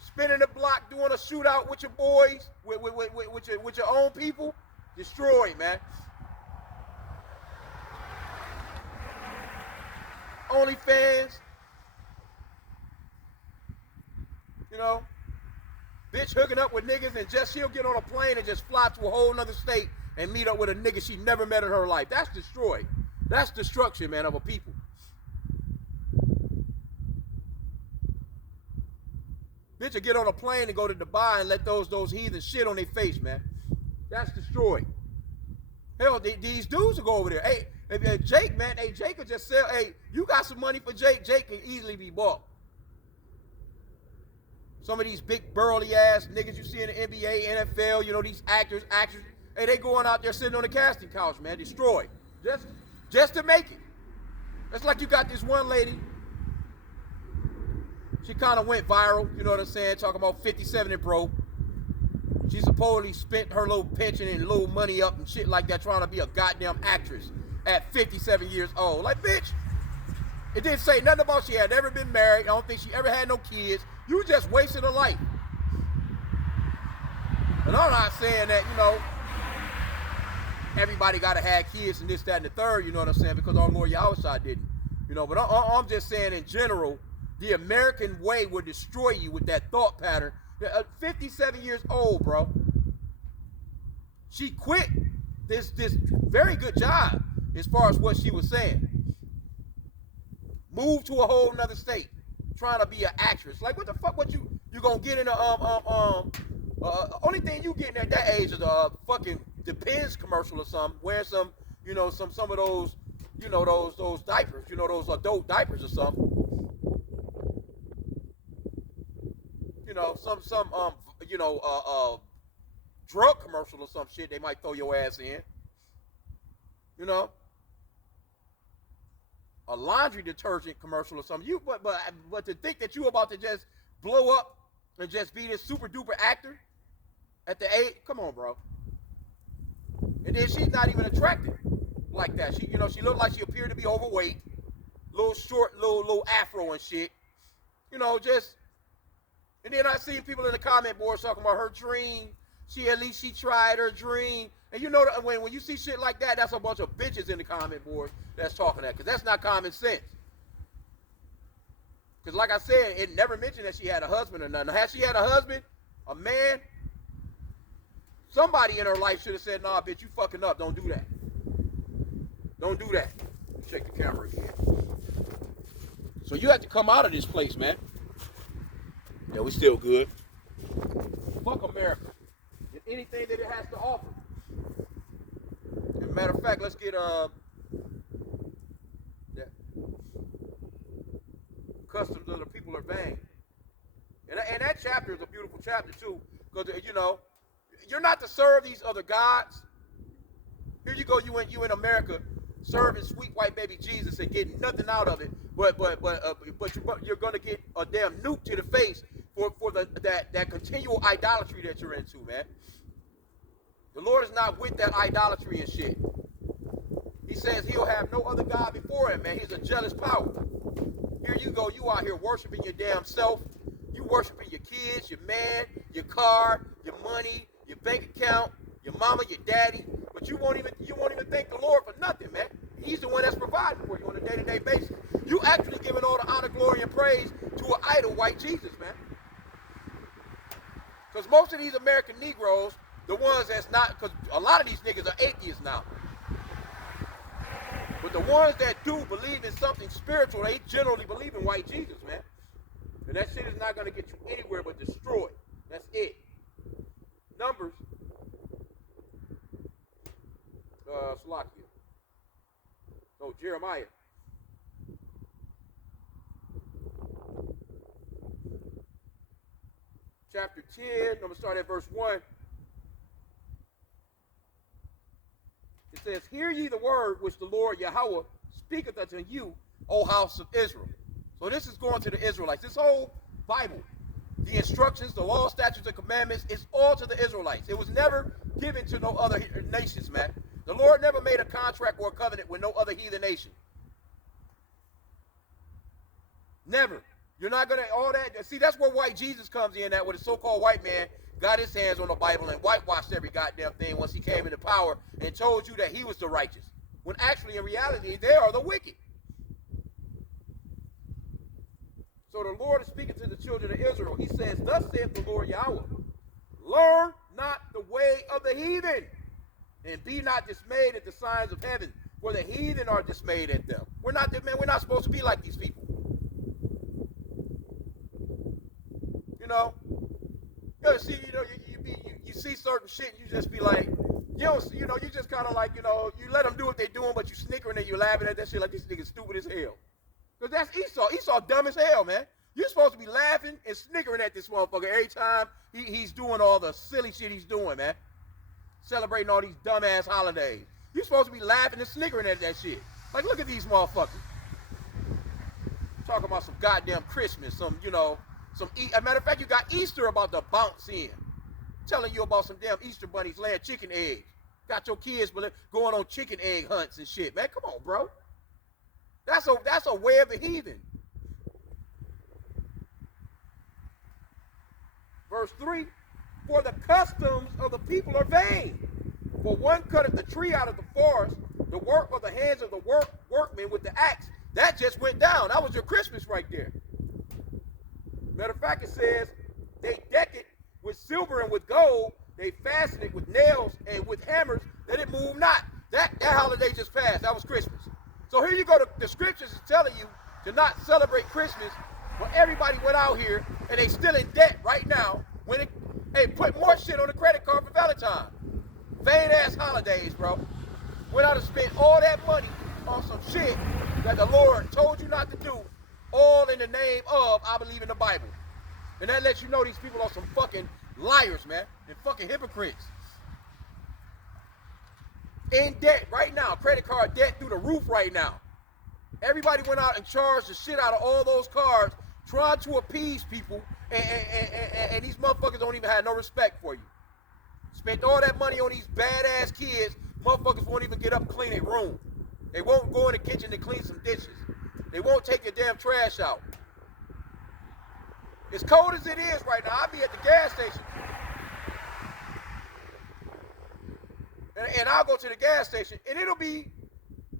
Spinning the block, doing a shootout with your boys, with your own people, destroyed, man. OnlyFans, you know, bitch hooking up with niggas and just she'll get on a plane and just fly to a whole nother state and meet up with a nigga she never met in her life. That's destroyed. That's destruction, man, of a people. Bitch will get on a plane and go to Dubai and let those heathens shit on their face, man. That's destroyed. Hell, these dudes will go over there. Hey, Jake, man, hey, Jake could just sell, hey, you got some money for Jake, Jake can easily be bought. Some of these big burly ass niggas you see in the NBA, NFL, you know, these actors, hey, they going out there sitting on the casting couch, man, destroyed. Just to make it. That's like you got this one lady, she kind of went viral, you know what I'm saying, talking about 57 and broke. She supposedly spent her little pension and little money up and shit like that trying to be a goddamn actress at 57 years old. Like, bitch, it didn't say nothing about she had ever been married. I don't think she ever had no kids. You just wasted her life. And I'm not saying that, you know, everybody got to have kids and this, that, and the third, you know what I'm saying, because our Lord Yahweh didn't. You know, but I'm just saying in general, the American way will destroy you with that thought pattern. 57 years old, bro. She quit this very good job as far as what she was saying. Moved to a whole nother state, trying to be an actress. Like, what the fuck? What you gonna get in a only thing you getting at that age is a fucking Depends commercial or something, wearing some, you know, some of those, you know, those diapers, you know, those adult diapers or something. You know, some you know, drug commercial or some shit they might throw your ass in. You know, a laundry detergent commercial or something. But to think that you about to just blow up and just be this super duper actor at the age, come on, bro. And then she's not even attractive like that. She, you know, she looked like she appeared to be overweight, little short, little afro and shit. You know, just. And then I see people in the comment boards talking about her dream. At least she tried her dream. And you know, when you see shit like that, that's a bunch of bitches in the comment boards that's talking that, because that's not common sense. Because like I said, it never mentioned that she had a husband or nothing. Had she had a husband, a man, somebody in her life should have said, nah, bitch, you fucking up. Don't do that. Don't do that. Check the camera again. So you have to come out of this place, man. Yeah, we still good. Fuck America. And anything that it has to offer. As a matter of fact, let's get customs of the people are vain. And that chapter is a beautiful chapter too, because you're not to serve these other gods. Here you go, you in America serving sweet white baby Jesus and getting nothing out of it, but you're gonna get a damn nuke to the face for that continual idolatry that you're into, man. The Lord is not with that idolatry and shit. He says he'll have no other God before him, man. He's a jealous power. Here you go, you out here worshiping your damn self. You worshiping your kids, your man, your car, your money, your bank account, your mama, your daddy, but you won't even thank the Lord for nothing, man. He's the one that's providing for you on a day-to-day basis. You actually giving all the honor, glory, and praise to an idol, white Jesus, man. Because most of these American Negroes, the ones that's not, because a lot of these niggas are atheists now. But the ones that do believe in something spiritual, they generally believe in white Jesus, man. And that shit is not going to get you anywhere but destroyed. That's it. Numbers. Salakia. No, Jeremiah. Chapter 10, I'm going to start at verse 1. It says, hear ye the word which the Lord Yahweh speaketh unto you, O house of Israel. So this is going to the Israelites. This whole Bible, the instructions, the law, statutes, and commandments, is all to the Israelites. It was never given to no other nations, man. The Lord never made a contract or a covenant with no other heathen nation. Never. You're not going to, all that. See, that's where white Jesus comes in, that with a so-called white man got his hands on the Bible and whitewashed every goddamn thing once he came into power and told you that he was the righteous. When actually, in reality, they are the wicked. So the Lord is speaking to the children of Israel. He says, thus saith the Lord Yahweh, learn not the way of the heathen, and be not dismayed at the signs of heaven, for the heathen are dismayed at them. We're not supposed to be like these people. You see certain shit, you just be like, you just kind of like, you let them do what they're doing, but you snickering and you laughing at that shit like this nigga stupid as hell. Because that's Esau. Esau dumb as hell, man. You're supposed to be laughing and snickering at this motherfucker every time he's doing all the silly shit he's doing, man. Celebrating all these dumbass holidays. You're supposed to be laughing and snickering at that shit. Like, look at these motherfuckers. Talking about some goddamn Christmas, as a matter of fact, you got Easter about to bounce in. Telling you about some damn Easter bunnies laying chicken eggs. Got your kids going on chicken egg hunts and shit, man. Come on, bro. That's a way of the heathen. Verse 3, for the customs of the people are vain. For one cutteth the tree out of the forest, the work of the hands of the workmen with the axe. That just went down. That was your Christmas right there. Matter of fact, it says, they deck it with silver and with gold. They fasten it with nails and with hammers, that it move not. That holiday just passed. That was Christmas. So here you go. The scriptures is telling you to not celebrate Christmas, but everybody went out here and they still in debt right now. Put more shit on the credit card for Valentine. Vain ass holidays, bro. Went out and spent all that money on some shit that the Lord told you not to do, all in the name of, I believe in the Bible. And that lets you know these people are some fucking liars, man, and fucking hypocrites. In debt right now, credit card debt through the roof right now. Everybody went out and charged the shit out of all those cards, trying to appease people, and these motherfuckers don't even have no respect for you. Spent all that money on these badass kids, motherfuckers won't even get up and clean their room. They won't go in the kitchen to clean some dishes. They won't take your damn trash out. As cold as it is right now, I'll be at the gas station. And I'll go to the gas station, and it'll be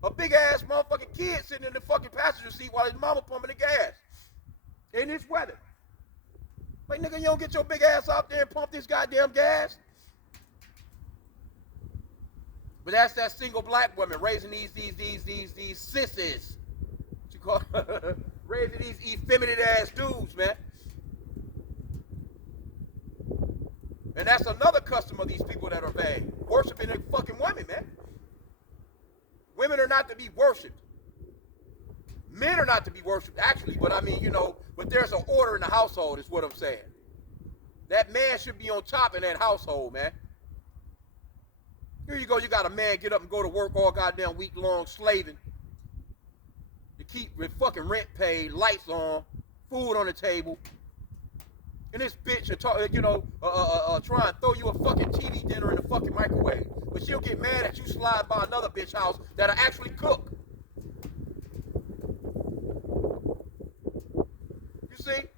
a big-ass motherfucking kid sitting in the fucking passenger seat while his mama pumping the gas. In this weather. Like, nigga, you don't get your big ass out there and pump this goddamn gas? But that's that single black woman raising these sissies. What you call raising these effeminate ass dudes, man. And that's another custom of these people that are vain. Worshiping their fucking women, man. Women are not to be worshipped. Men are not to be worshipped, actually, but I mean, you know, but there's an order in the household, is what I'm saying. That man should be on top in that household, man. Here you go, you got a man get up and go to work all goddamn week long slaving to keep fucking rent paid, lights on, food on the table. And this bitch, try and throw you a fucking TV dinner in the fucking microwave. But she'll get mad at you slide by another bitch house that'll actually cook. You see?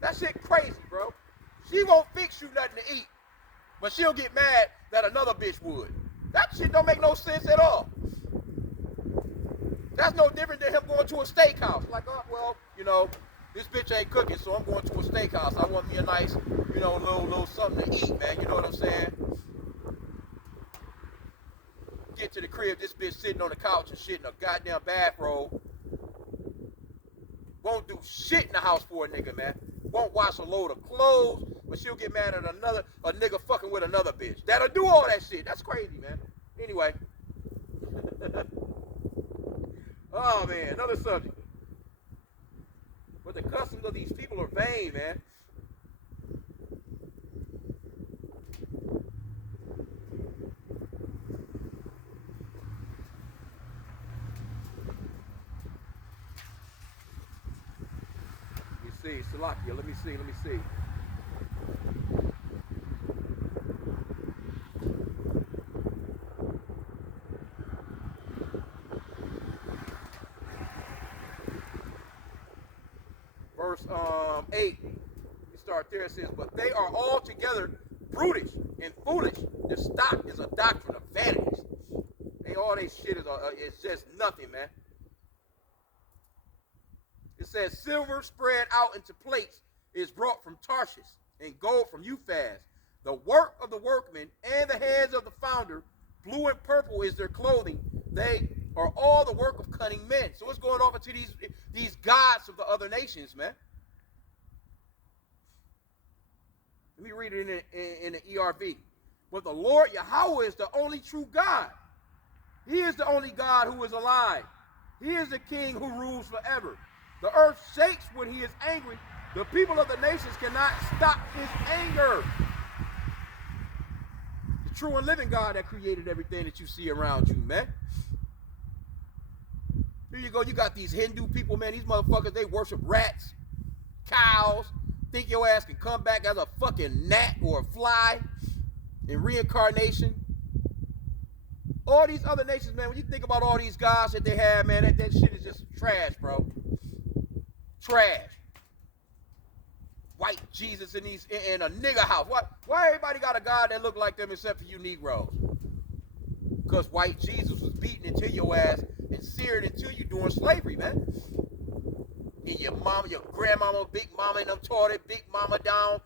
That shit crazy, bro. She won't fix you nothing to eat, but she'll get mad that another bitch would. That shit don't make no sense at all. That's no different than him going to a steakhouse. Like, oh, well, you know, this bitch ain't cooking, so I'm going to a steakhouse. I want me a nice, you know, little something to eat, man. You know what I'm saying? Get to the crib, this bitch sitting on the couch and shit in a goddamn bathrobe. Won't do shit in the house for a nigga, man. Won't wash a load of clothes, but she'll get mad at a nigga fucking with another bitch. That'll do all that shit. That's crazy, man. Anyway. Oh, man, another subject. But the customs of these people are vain, man. Let me see, Salakia, let me see. Verse 8, we start there, it says, but they are altogether brutish and foolish. The stock is a doctrine of vanities. All they shit is just nothing, man. It says, silver spread out into plates is brought from Tarshish, and gold from Euphaz. The work of the workmen and the hands of the founder, blue and purple is their clothing. They are all the work of cunning men. So what's going on into these gods of the other nations, man? Let me read it in the ERV. But the Lord Yahweh is the only true God. He is the only God who is alive. He is the king who rules forever. The earth shakes when he is angry. The people of the nations cannot stop his anger. The true and living God that created everything that you see around you, man. Here you go, you got these Hindu people, man. These motherfuckers, they worship rats, cows. Think your ass can come back as a fucking gnat or a fly in reincarnation. All these other nations, man, when you think about all these gods that they have, man, that shit is just trash, bro. Trash. White Jesus in a nigga house. Why everybody got a God that look like them except for you Negroes? Because white Jesus was beaten into your ass and seared into you during slavery, man. And your mama, your grandmama, big mama, and them taught it, big mama down,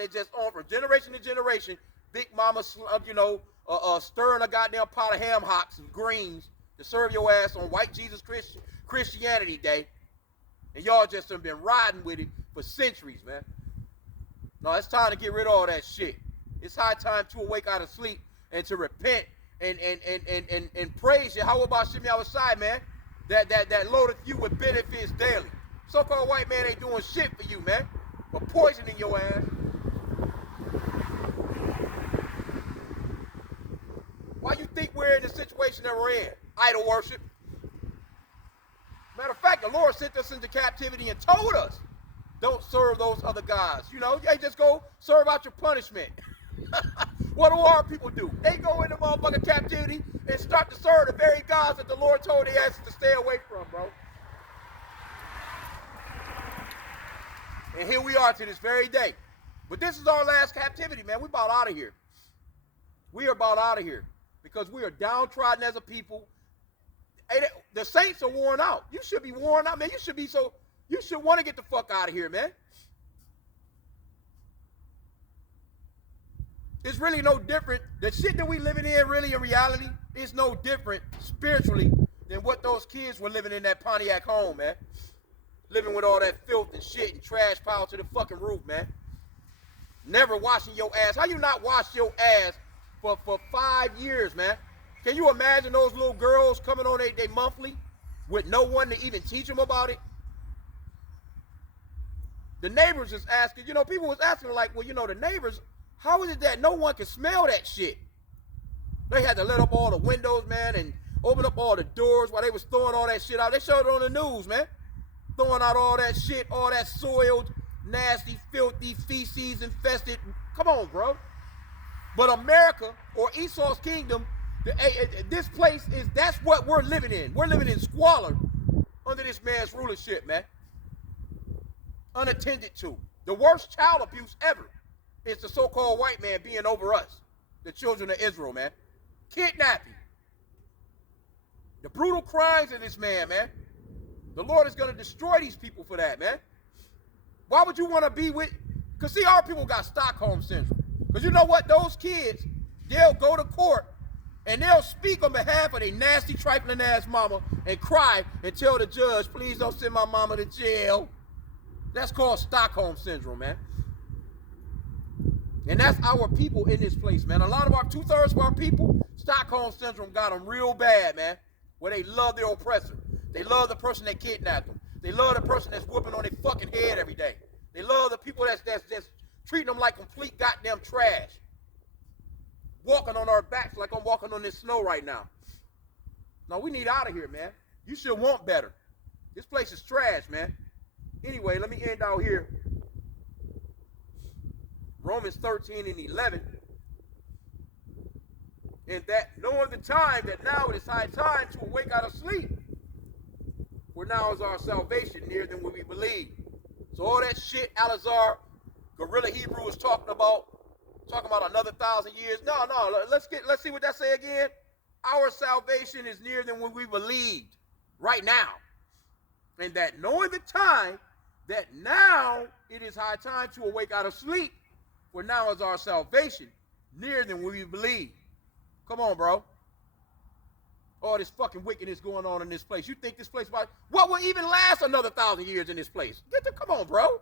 and just on from generation to generation, big mama, stirring a goddamn pot of ham hocks and greens to serve your ass on white Jesus Christianity Day. And y'all just have been riding with it for centuries, man. No, it's time to get rid of all that shit. It's high time to awake out of sleep and to repent and praise you. How about Shimmy outside, man? That loadeth you with benefits daily. So-called white man ain't doing shit for you, man. But poisoning your ass. Why you think we're in the situation that we're in? Idol worship. Matter of fact, the Lord sent us into captivity and told us, don't serve those other gods. You know, you just go serve out your punishment. What do our people do? They go into motherfucking captivity and start to serve the very gods that the Lord told their asses to stay away from, bro. And here we are to this very day. But this is our last captivity, man. We're about out of here. We are about out of here because we are downtrodden as a people. The saints are worn out. You should be worn out, man. You should want to get the fuck out of here, man. It's really no different. The shit that we living in, really, in reality, is no different spiritually than what those kids were living in that Pontiac home, man. Living with all that filth and shit and trash piled to the fucking roof, man. Never washing your ass. How you not wash your ass for 5 years, man? Can you imagine those little girls coming on they monthly, with no one to even teach them about it. The neighbors is asking, you know, people was asking like, well, you know, the neighbors, how is it that no one can smell that shit? They had to let up all the windows, man, and open up all the doors while they was throwing all that shit out. They showed it on the news, man. Throwing out all that shit, all that soiled, nasty, filthy, feces infested. Come on, bro. But America, or Esau's kingdom, this place is, that's what we're living in. We're living in squalor under this man's rulership, man. Unattended to. The worst child abuse ever is the so-called white man being over us, the children of Israel, man. Kidnapping. The brutal crimes of this man, man. The Lord is going to destroy these people for that, man. Why would you want to be with... Because see, our people got Stockholm Syndrome. Because you know what? Those kids, they'll go to court and they'll speak on behalf of their nasty, trifling ass mama and cry and tell the judge, please don't send my mama to jail. That's called Stockholm Syndrome, man. And that's our people in this place, man. A lot of our, 2/3 of our people, Stockholm Syndrome got them real bad, man. Where they love their oppressor. They love the person that kidnapped them. They love the person that's whooping on their fucking head every day. They love the people that's treating them like complete goddamn trash. Walking on our backs like I'm walking on this snow right now. No, we need out of here, man. You should want better. This place is trash, man. Anyway, let me end out here. Romans 13:11. And that knowing the time, that now it is high time to awake out of sleep. For now is our salvation nearer than when we believe. So all that shit Alazar, Gorilla Hebrew is talking about another 1,000 years. No, let's see what that say again. Our salvation is nearer than when we believed, right now. And that knowing the time, that now it is high time to awake out of sleep, for now is our salvation nearer than when we believe. Come on, bro. All this fucking wickedness going on in this place. You think this place, what will even last another 1,000 years in this place? Come on, bro.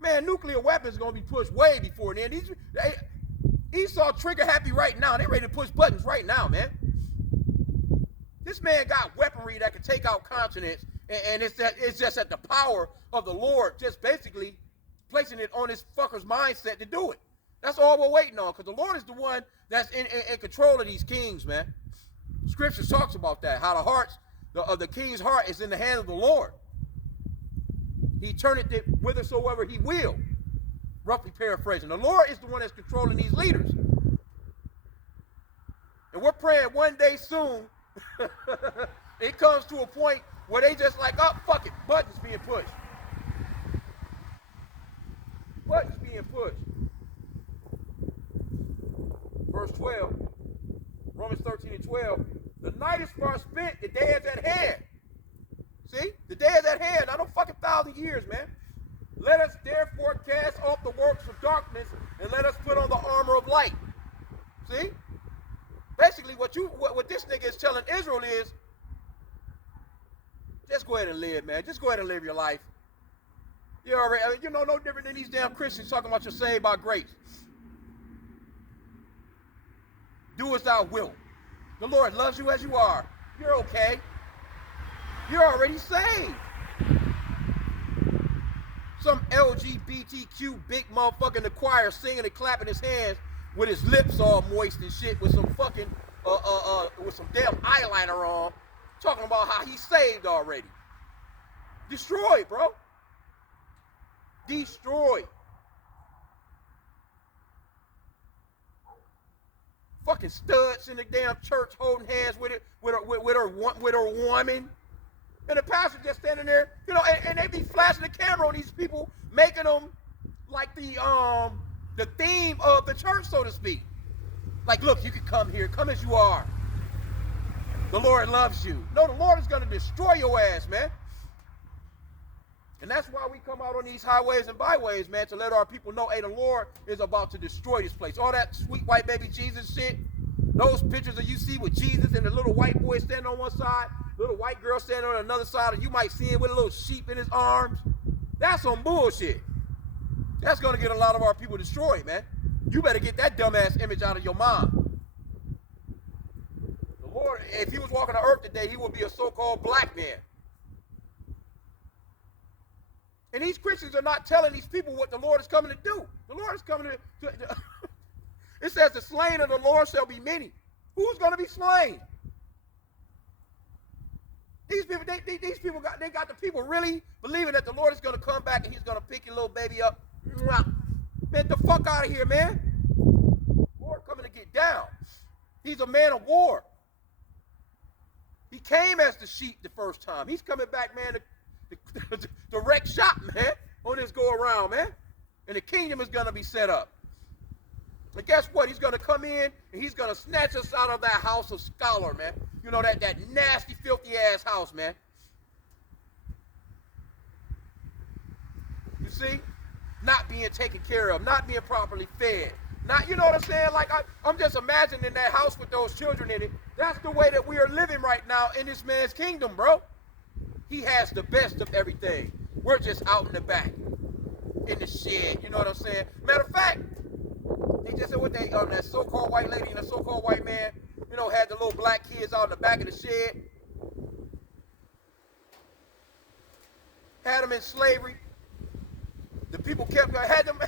Man, nuclear weapons are going to be pushed way before then. Esau trigger happy right now. They ready to push buttons right now, man. This man got weaponry that can take out continents, and it's just at the power of the Lord, just basically placing it on this fucker's mindset to do it. That's all we're waiting on, because the Lord is the one that's in control of these kings, man. Scripture talks about that, how the hearts of the king's heart is in the hand of the Lord. He turneth it whithersoever he will. Roughly paraphrasing. The Lord is the one that's controlling these leaders. And we're praying one day soon, it comes to a point where they just like, oh, fuck it, buttons being pushed. Buttons being pushed. Verse 12, Romans 13:12, the night is far spent, the day is at hand. See, the day is at hand, not no fucking 1,000 years, man. Let us therefore cast off the works of darkness and let us put on the armor of light. See? Basically, what this nigga is telling Israel is, just go ahead and live, man. Just go ahead and live your life. You're already, you know, no different than these damn Christians talking about you're saved by grace. Do as thou wilt. The Lord loves you as you are. You're okay. You're already saved. Some LGBTQ big motherfucker in the choir singing and clapping his hands with his lips all moist and shit with some fucking, with some damn eyeliner on, talking about how he's saved already. Destroyed, bro. Destroyed. Fucking studs in the damn church holding hands with her woman. And the pastor just standing there, you know, and they be flashing the camera on these people, making them like the theme of the church, so to speak. Like, look, you can come here, come as you are. The Lord loves you. No, the Lord is going to destroy your ass, man. And that's why we come out on these highways and byways, man, to let our people know, hey, the Lord is about to destroy this place. All that sweet white baby Jesus shit, those pictures that you see with Jesus and the little white boy standing on one side, little white girl standing on another side, and you might see him with a little sheep in his arms. That's some bullshit. That's going to get a lot of our people destroyed, man. You better get that dumbass image out of your mind. The Lord if he was walking the earth today, he would be a so-called black man. And these Christians are not telling these people what the Lord is coming to do. The Lord is coming to it says the slain of the Lord shall be many. Who's going to be slain? These people, they got the people really believing that the Lord is going to come back and he's going to pick your little baby up. Man, the fuck out of here, man. The Lord coming to get down. He's a man of war. He came as the sheep the first time. He's coming back, man, to wreck shop, man, on this go around, man. And the kingdom is going to be set up. And guess what? He's going to come in and he's going to snatch us out of that house of scholar, man. You know, that nasty, filthy ass house, man. You see? Not being taken care of, not being properly fed. Not, you know what I'm saying? Like, I'm just imagining that house with those children in it. That's the way that we are living right now in this man's kingdom, bro. He has the best of everything. We're just out in the back, in the shed. You know what I'm saying? Matter of fact, they just said what they, that so-called white lady and the so-called white man, you know, had the little black kids out in the back of the shed. Had them in slavery. The people had them.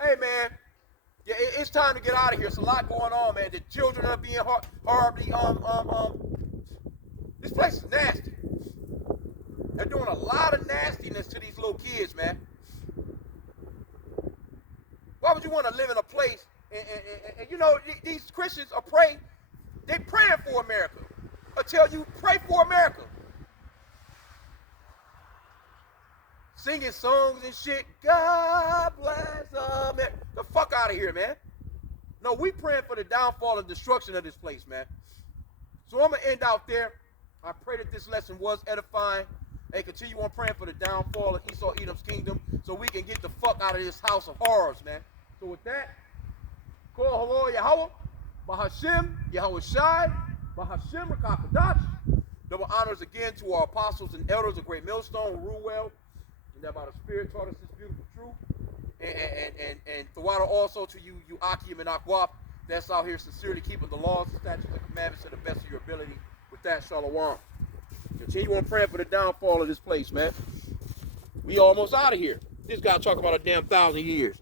Hey, man. Yeah, it's time to get out of here. It's a lot going on, man. The children are being horribly, this place is nasty. They're doing a lot of nastiness to these little kids, man. Why would you want to live in a place, and you know, these Christians are praying, they're praying for America. I tell you, pray for America. Singing songs and shit. God bless America. The fuck out of here, man. No, we praying for the downfall and destruction of this place, man. So I'm going to end out there. I pray that this lesson was edifying. And continue on praying for the downfall of Esau Edom's kingdom so we can get the fuck out of this house of horrors, man. So with that, call hello Yahweh, Bahashim, Yahweh Shai, Bahashim Rakakadash. Double honors again to our apostles and elders of Great Millstone who rule well, and that by the Spirit taught us this beautiful truth. And Thawada also to you Akim and Akwaf, that's out here sincerely keeping the laws, the statutes, and commandments to the best of your ability. With that, Shalom. Continue on praying for the downfall of this place, man. We almost out of here. This guy talking about a damn 1,000 years.